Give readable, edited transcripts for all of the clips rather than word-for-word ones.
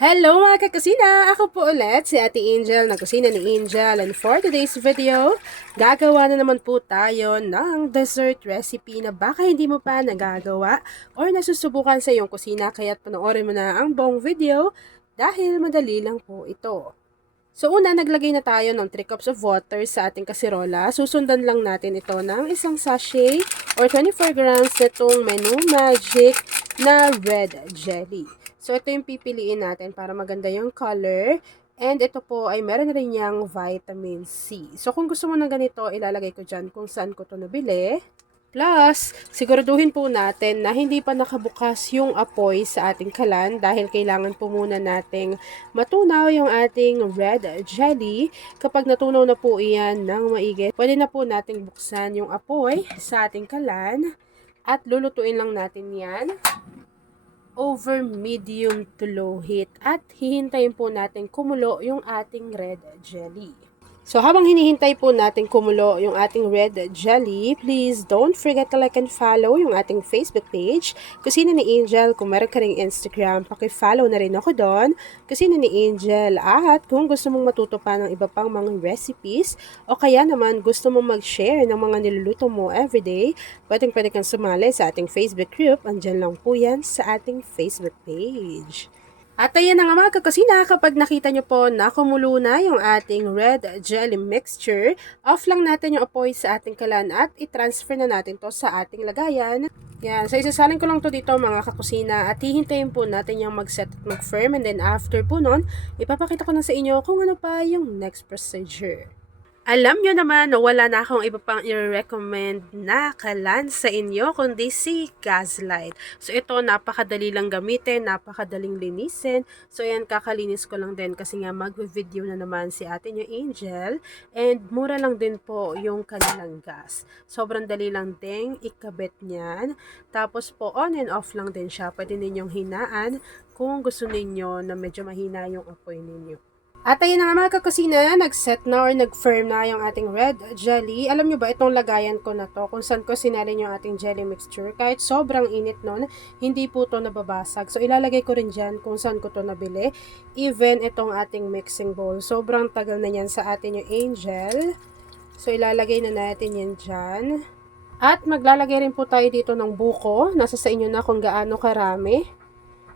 Hello mga kakusina! Ako po ulit si Ate Angel ng Kusina ni Angel, and for today's video, gagawa na naman po tayo ng dessert recipe na baka hindi mo pa nagagawa or nasusubukan sa iyong kusina, kaya panoorin mo na ang buong video dahil madali lang po ito. So una, naglagay na tayo ng 3 cups of water sa ating kasirola. Susundan lang natin ito ng isang sachet or 24 grams nitong Menu Magic na red jelly. So ito yung pipiliin natin para maganda yung color. And ito po ay meron rin niyang vitamin C. So kung gusto mo ng ganito, ilalagay ko dyan kung saan ko ito nabili. Plus, siguraduhin po natin na hindi pa nakabukas yung apoy sa ating kalan dahil kailangan po muna nating matunaw yung ating red jelly. Kapag natunaw na po iyan ng maigi, pwede na po nating buksan yung apoy sa ating kalan at lulutuin lang natin yan over medium to low heat at hihintayin po natin kumulo yung ating red jelly. So, habang hinihintay po natin kumulo yung ating red jelly, please don't forget to like and follow yung ating Facebook page, Kusina ni Angel. Kung meron ka ring Instagram, paki-follow na rin ako doon, Kusina ni Angel. At kung gusto mong matuto pa ng iba pang mga recipes, o kaya naman gusto mong mag-share ng mga niluluto mo everyday, pwede kang sumali sa ating Facebook group. Andyan lang po yan sa ating Facebook page. At ayan na nga mga kakusina, kapag nakita nyo po na kumulo na yung ating red jelly mixture, off lang natin yung apoy sa ating kalan at i-transfer na natin to sa ating lagayan. Yan, so isasalin ko lang to dito mga kakusina at hihintayin po natin yung mag-set at mag-firm, and then after po nun, ipapakita ko na sa inyo kung ano pa yung next procedure. Alam nyo naman na wala na akong iba pang i-recommend na kalan sa inyo kundi si Gaslight. So ito, napakadali lang gamitin, napakadaling linisin. So yan, kakalinis ko lang din kasi nga mag-video na naman si ate nyo Angel. And mura lang din po yung kanilang gas. Sobrang dali lang ding ikabit niyan. Tapos po on and off lang din siya. Pwede ninyong hinaan kung gusto ninyo na medyo mahina yung apoy ninyo. At ayun na nga mga kakusina, nag-set na or nag-firm na yung ating red jelly. Alam nyo ba, itong lagayan ko na to, kung saan ko sinalin yung ating jelly mixture, kahit sobrang init nun, hindi po to nababasag. So ilalagay ko rin dyan kung saan ko to nabili. Even itong ating mixing bowl, sobrang tagal na yan sa atin yung Angel. So ilalagay na natin yan dyan. At maglalagay rin po tayo dito ng buko. Nasa sa inyo na kung gaano karami.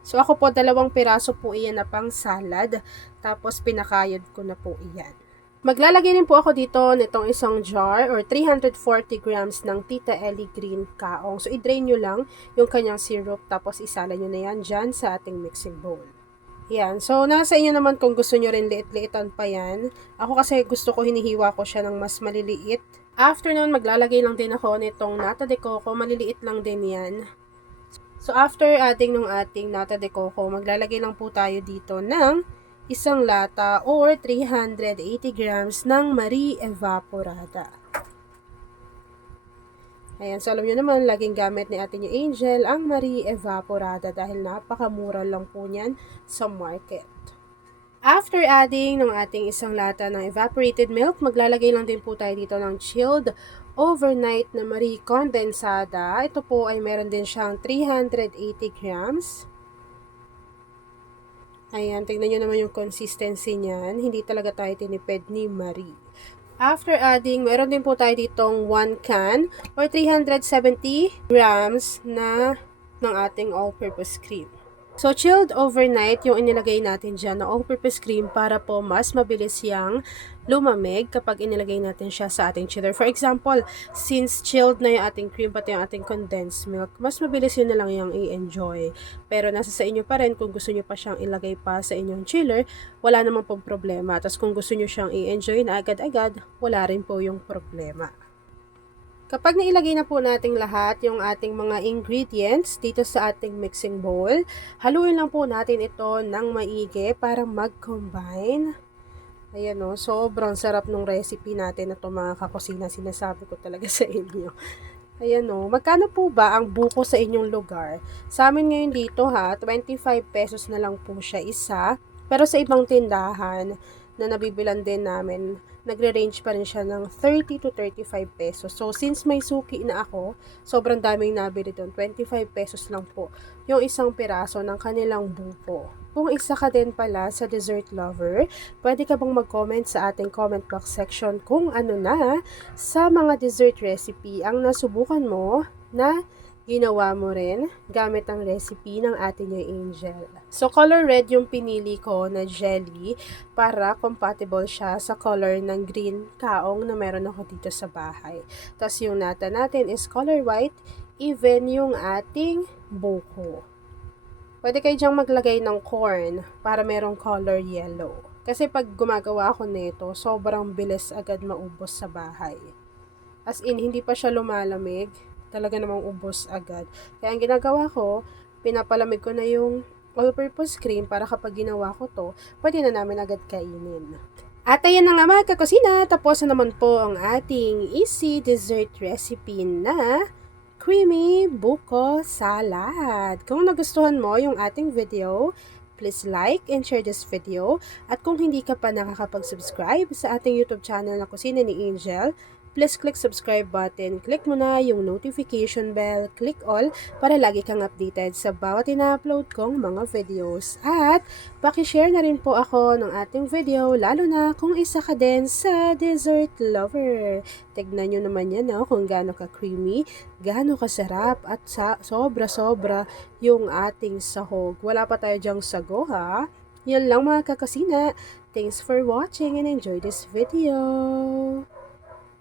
So, ako po, 2 piraso po iyan na pang salad. Tapos, pinakayod ko na po iyan. Maglalagay rin po ako dito nitong isang jar or 340 grams ng Tita Ellie Green Kaong. So, i-drain nyo lang yung kanyang syrup. Tapos, isala nyo na yan dyan sa ating mixing bowl. Yan. So, nasa inyo naman kung gusto nyo rin liit-liitan pa yan. Ako kasi gusto ko, hinihiwa ko siya ng mas maliliit. After nun, maglalagay lang din ako nitong nata de coco. Maliliit lang din yan. So, after adding ng ating nata de coco, maglalagay lang po tayo dito ng isang lata or 380 grams ng Marie Evaporada. Ayan, so alam nyo naman, laging gamit ni ating Angel ang Marie Evaporada dahil napakamura lang po niyan sa market. After adding ng ating isang lata ng evaporated milk, maglalagay lang din po tayo dito ng chilled overnight na Marie Condensada. Ito po ay meron din siyang 380 grams. Ayan, tignan nyo naman yung consistency niyan. Hindi talaga tayo tinipid ni Marie. After adding, meron din po tayo ditong 1 can or 370 grams na ng ating all-purpose cream. So, chilled overnight yung inilagay natin dyan na all-purpose cream para po mas mabilis yang lumamig kapag inilagay natin siya sa ating chiller. For example, since chilled na yung ating cream pati yung ating condensed milk, mas mabilis yun na lang yung i-enjoy. Pero nasa sa inyo pa rin kung gusto nyo pa siyang ilagay pa sa inyong chiller, wala namang pong problema. Tapos kung gusto nyo siyang i-enjoy na agad-agad, wala rin po yung problema. Kapag nailagay na po nating lahat yung ating mga ingredients dito sa ating mixing bowl, haluin lang po natin ito ng maigi para mag-combine. Ayan o, sobrang sarap ng recipe natin na ito mga kakusina, sinasabi ko talaga sa inyo. Ayan o, magkano po ba ang buko sa inyong lugar? Sa amin ngayon dito ha, 25 pesos na lang po siya isa. Pero sa ibang tindahan na nabibilan din namin, nagre-range pa rin siya ng 30 to 35 pesos. So, since may suki na ako, sobrang daming nabili doon. 25 pesos lang po yung isang piraso ng kanilang buko. Kung isa ka din pala sa dessert lover, pwede ka bang mag-comment sa ating comment box section kung ano na sa mga dessert recipe ang nasubukan mo na ginawa mo rin gamit ang recipe ng ating Angel. So, color red yung pinili ko na jelly para compatible siya sa color ng green kaong na meron ako dito sa bahay. Tapos yung nata natin is color white, even yung ating buko. Pwede kayo dyang maglagay ng corn para merong color yellow. Kasi pag gumagawa ako nito, sobrang bilis agad maubos sa bahay. As in, hindi pa siya lumalamig. Talaga namang ubos agad. Kaya ang ginagawa ko, pinapalamig ko na yung all-purpose cream para kapag ginawa ko to, pwede na namin agad kainin. At ayan na nga mga kakusina, tapos na naman po ang ating easy dessert recipe na creamy buko salad. Kung nagustuhan mo yung ating video, please like and share this video. At kung hindi ka pa nakakapag-subscribe sa ating YouTube channel na Kusina ni Angel, please click subscribe button, click mo na yung notification bell, click all para lagi kang updated sa bawat ina-upload kong mga videos. At pakishare na rin po ako ng ating video, lalo na kung isa ka din sa dessert lover. Tignan nyo naman yan kung gaano ka-creamy, gaano kasarap at sobra-sobra yung ating sahog. Wala pa tayo dyang sago ha. Yan lang mga kakasina. Thanks for watching and enjoy this video.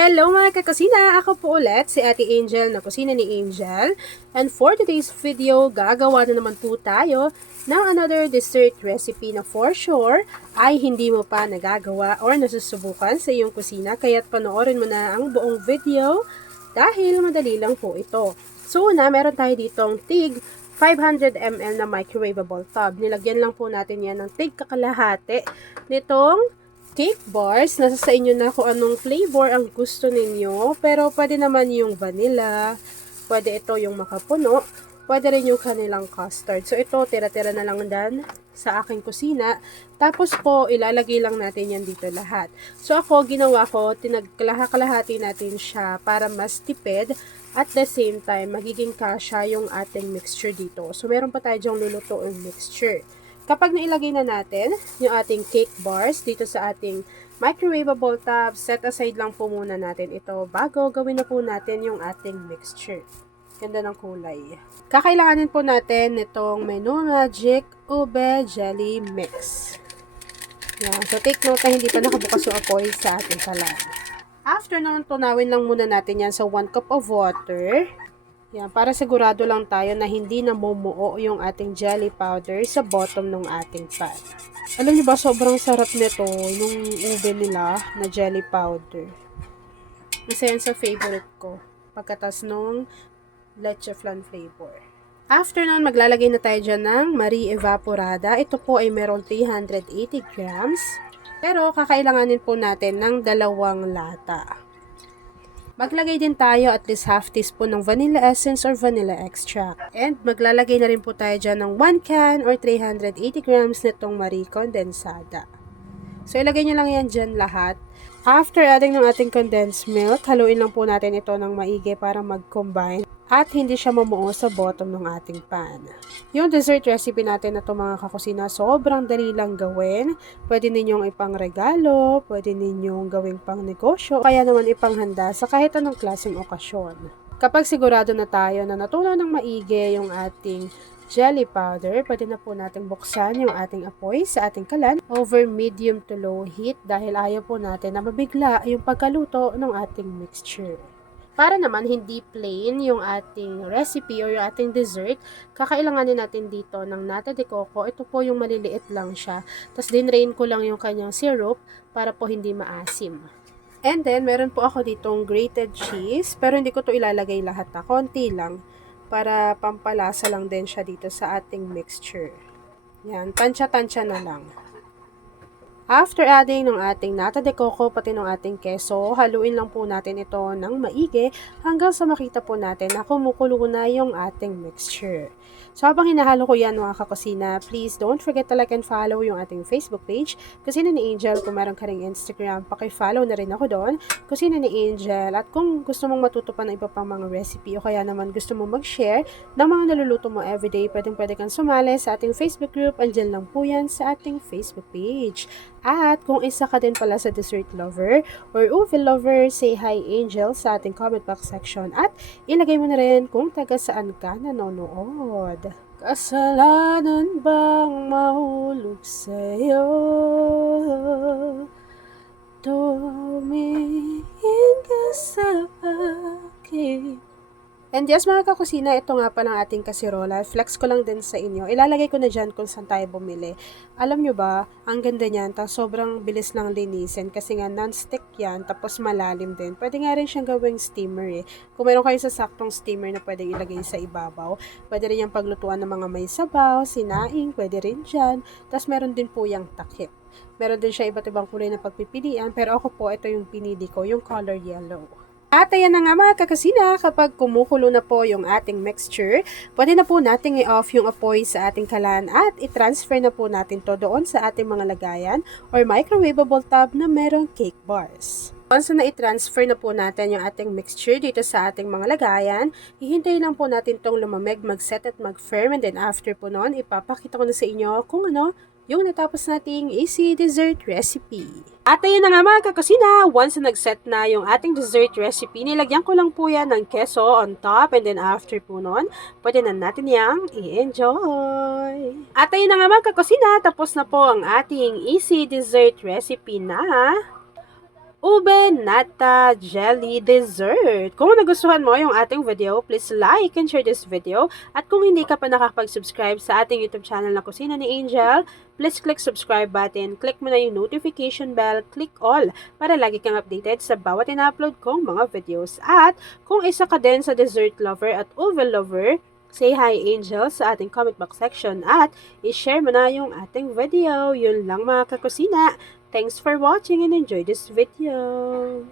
Hello mga kakasina! Ako po ulit si Ate Angel na Kusina ni Angel. And for today's video, gagawa na naman po tayo ng another dessert recipe na for sure ay hindi mo pa nagagawa or nasusubukan sa iyong kusina. Kaya't panoorin mo na ang buong video dahil madali lang po ito. So una, meron tayo ditong tig 500 ml na microwavable tub. Nilagyan lang po natin yan ng tig kakalahati nitong cake bars. Nasa sa inyo na kung anong flavor ang gusto ninyo. Pero pwede naman yung vanilla. Pwede ito yung makapuno. Pwede rin yung kanilang custard. So ito, tira-tira na lang dan sa aking kusina. Tapos po, ilalagay lang natin yan dito lahat. So ako, ginawa ko, kalahati natin siya para mas tipid. At the same time, magiging kasya yung ating mixture dito. So meron pa tayo dyang lulutuing mixture. Kapag nailagay na natin yung ating cake bars dito sa ating microwavable tub, set aside lang po muna natin ito bago gawin na po natin yung ating mixture. Ganda ng kulay. Kakailanganin po natin itong Menu Magic Ube Jelly Mix. Yan. So take note na hindi pa nakabukas yung apoy sa ating kalan. After nun, tunawin lang muna natin yan sa 1 cup of water. Yan, para sigurado lang tayo na hindi namumuo yung ating jelly powder sa bottom ng ating pan. Alam niyo ba, sobrang sarap nito, nung ube nila na jelly powder. Isa yan sa favorite ko, pagkatas nung leche flan flavor. After nun, maglalagay na tayo dyan ng Marie Evaporada. Ito po ay meron 380 grams. Pero kakailanganin po natin ng 2 lata. Maglagay din tayo at least half teaspoon ng vanilla essence or vanilla extract. And maglalagay na rin po tayo dyan ng 1 can or 380 grams nitong Marie Condensada. So ilagay nyo lang yan dyan lahat. After adding ng ating condensed milk, haluin lang po natin ito ng maigi para mag-combine at hindi siya mamuo sa bottom ng ating pan. Yung dessert recipe natin na ito mga kakusina, sobrang dali lang gawin. Pwede ninyong ipangregalo, pwede ninyong gawing pang negosyo, kaya naman ipanghanda sa kahit anong klaseng okasyon. Kapag sigurado na tayo na natunaw ng maigi yung ating jelly powder, pwede na po natin buksan yung ating apoy sa ating kalan over medium to low heat dahil ayaw po natin na mabigla yung pagkaluto ng ating mixture. Para naman hindi plain yung ating recipe or yung ating dessert, kakailanganin natin dito ng nata de coco. Ito po yung maliliit lang siya. Tapos dinrain ko lang yung kanyang syrup para po hindi maasim. And then, meron po ako ditong grated cheese. Pero hindi ko to ilalagay lahat na. Konti lang. Para pampalasa lang din siya dito sa ating mixture. Yan, tansya-tansya na lang. After adding ng ating nata de coco pati ng ating keso, haluin lang po natin ito ng maigi hanggang sa makita po natin na kumukulo na yung ating mixture. So habang hinahalo ko yan mga kakusina, please don't forget to like and follow yung ating Facebook page, Kusina ni Angel. Kung meron ka ring Instagram, paki-follow na rin ako doon, Kusina ni Angel. At kung gusto mong matuto pa ng iba pang mga recipe o kaya naman gusto mong mag-share ng mga naluluto mo everyday, pwede kang sumali sa ating Facebook group. Andyan lang po yan sa ating Facebook page. At kung isa ka din pala sa dessert lover or oven lover, say hi Angel sa ating comment box section at ilagay mo na rin kung taga saan ka nanonood. Kasalanan bang mahulog sa'yo? Tumingin ka sa akin. And yes mga kakusina, ito nga pa ng ating kasirola. Flex ko lang din sa inyo. Ilalagay ko na dyan kung saan tayo bumili. Alam nyo ba, ang ganda niyan. Tapos sobrang bilis lang linisin kasi nga non-stick yan. Tapos malalim din. Pwede nga rin siyang gawing steamer eh. Kung meron kayo sa saktong steamer na pwede ilagay sa ibabaw, pwede rin yung paglutuan ng mga may sabaw, sinaing, pwede rin dyan. Tapos meron din po yung takip. Meron din siya iba't ibang kulay na pagpipilian. Pero ako po, ito yung pinili ko, yung color yellow. At ayan na nga mga kakasina, kapag kumukulo na po yung ating mixture, pwede na po natin i-off yung apoy sa ating kalan at i-transfer na po natin to doon sa ating mga lagayan or microwavable tub na merong cake bars. Once na i-transfer na po natin yung ating mixture dito sa ating mga lagayan, hihintayin lang po natin tong lumamig, mag-set at mag-firm, and then after po noon, ipapakita ko na sa inyo kung ano yung natapos nating easy dessert recipe. At ayun na nga mga kakusina, once na nag-set na yung ating dessert recipe, nilagyan ko lang po yan ng keso on top, and then after po nun, pwede na natin yang i-enjoy. At ayun na nga mga kakusina, tapos na po ang ating easy dessert recipe na ube nata jelly dessert. Kung nagustuhan mo yung ating video, please like and share this video. At kung hindi ka pa nakapag-subscribe sa ating YouTube channel na Kusina ni Angel, please click subscribe button, click mo na yung notification bell, click all para lagi kang updated sa bawat ina-upload kong mga videos. At kung isa ka din sa dessert lover at oven lover, say hi Angel sa ating comment box section at i-share mo na yung ating video. Yun lang mga kakusina. Thanks for watching and enjoy this video.